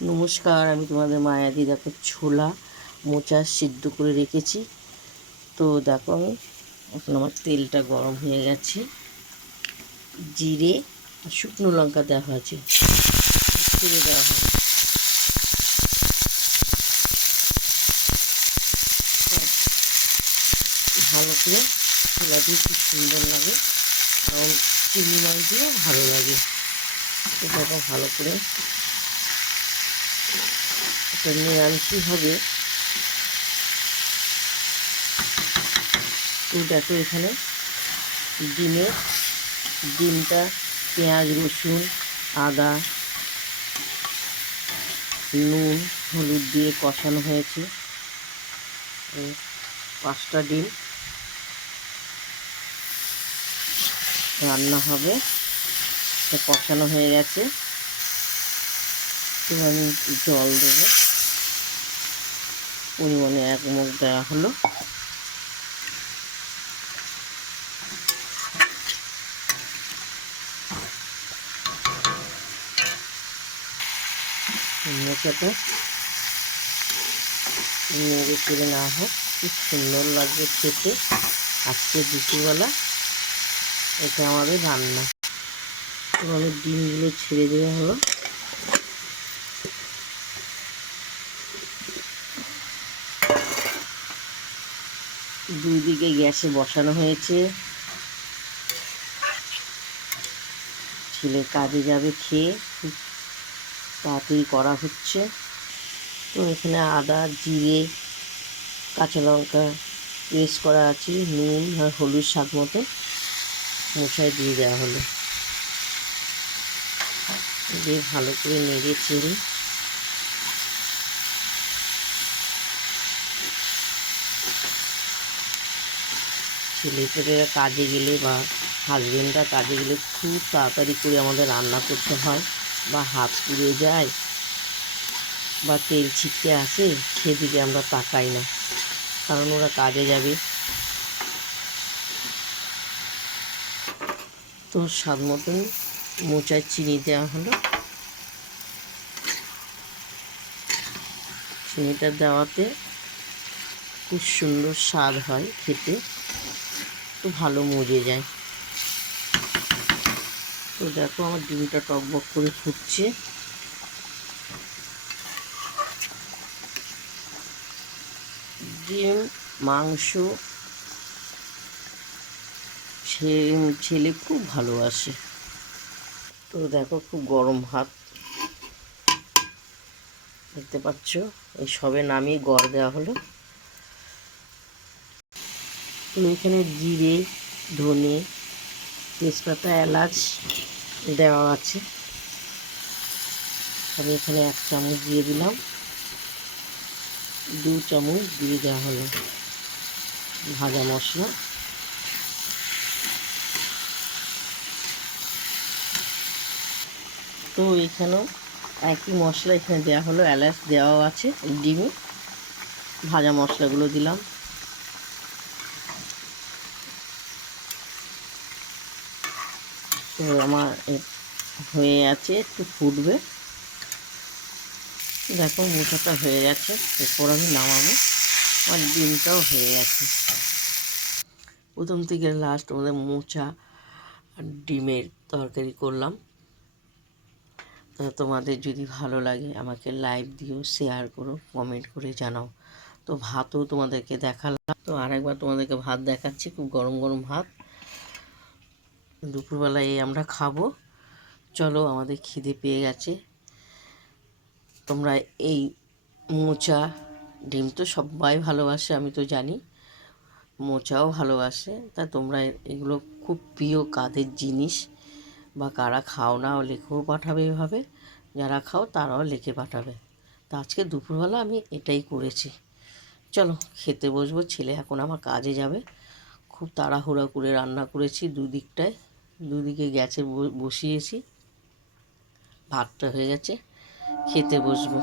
নমস্কার, আমি তোমাদের মায়াদি। দেখো, ছোলা মোচা সিদ্ধ করে রেখেছি। তো দেখো, আমি এখন আমার তেলটা গরম হয়ে গেছে। জিরে আর শুকনো লঙ্কা দেওয়া আছে, ছেড়ে দেওয়া হবে। ভালো করে ছোলা দিয়ে খুব সুন্দর লাগে, এবং চিংড়ি মাছ দিয়েও ভালো লাগে। তো দেখো, ভালো করে এটা নিরামিষই হবে। তো দেখো, এখানে ডিমটা পেঁয়াজ রসুন আদা নুন হলুদ দিয়ে কষানো হয়েছে। 5টা ডিম রান্না হবে, কষানো হয়ে গেছে। তো আমি জল দেবো, পরিমাণে 1 মগ দেওয়া হলো। মোচাটা নেড়ে চেড়ে না হোক, খুব সুন্দর লাগবে খেতে। আজকে দুপুরবেলা এটা আমাদের রান্না। এভাবে ডিমগুলো ছেড়ে দেওয়া হলো। দুই দিকে গ্যাসে বসানো হয়েছে। ছেলে কাজে যাবে, খেয়ে খুব তাড়াতাড়ি করা হচ্ছে। তো এখানে আদা জিরে কাঁচা লঙ্কা পেস্ট করা আছে, নুন আর হলুদ স্বাদ মতো মোচায় দিয়ে দেওয়া হলো। দিয়ে ভালো করে নেড়ে চেড়ে ছেলেপেলেরা কাজে গেলে বা হাজবেন্ডরা কাজে গেলে খুব তাড়াতাড়ি করে আমাদের রান্না করতে হয়, বা হাত পুড়ে যায় বা তেল ছিটকে আসে, সেদিকে আমরা তাকাই না, কারণ ওরা কাজে যাবে। তো স্বাদ মতন মোচায় চিনি দেওয়া হলো। চিনিটা দেওয়াতে খুব সুন্দর স্বাদ হয় খেতে, তো ভালো মজে যায়। তো দেখো, আমার ডিমটা টকবক করে ফুটছে। ডিম মাংস ছেলে খুব ভালোবাসে। তো দেখো, খুব গরম ভাত দেখতে পাচ্ছ, এই সবে নামিয়ে গড় দেওয়া হলো। তো এখানে জিরে ধনে তেজপাতা এলাচ দেওয়া আছে। আমি এখানে 1 চামচ দিয়ে দিলাম, 2 চামচ দিয়ে দেওয়া হলো ভাজা মশলা। তো এখানেও একই মশলা এখানে দেওয়া হলো, এলাচ দেওয়াও আছে। ডিমে ভাজা মশলাগুলো দিলাম। তো আমার হয়ে আছে, একটু ফুটবে। দেখো, মোচাটা হয়ে গেছে, এরপর আমি নামাবো। আমার ডিমটাও হয়ে গেছে। প্রথম থেকে লাস্ট আমাদের মোচা আর ডিমের তরকারি করলাম। তা তোমাদের যদি ভালো লাগে আমাকে লাইক দিও, শেয়ার করো, কমেন্ট করে জানাও। তো ভাতও তোমাদেরকে দেখালাম। তো আরেকবার তোমাদেরকে ভাত দেখাচ্ছি, খুব গরম গরম ভাত। দুপুরবেলায় আমরা খাবো। চলো, আমাদের খিদে পেয়ে গেছে। তোমরা এই মোচা ডিম তো সবাই ভালোবাসে, আমি তো জানি, মোচাও ভালোবাসে। তা তোমরা এগুলো খুব প্রিয় কাদের জিনিস, বা কারা খাও না, লিখেও পাঠাবে এভাবে। যারা খাও তারাও লিখে পাঠাবে। তা আজকে দুপুরবেলা আমি এটাই করেছি। চলো খেতে বসবো, ছেলে এখন আমার কাজে যাবে। খুব তাড়াহুড়া করে রান্না করেছি, দুদিকে গ্যাসে বসিয়েছি। ভাতটা হয়ে গেছে, খেতে বসবো।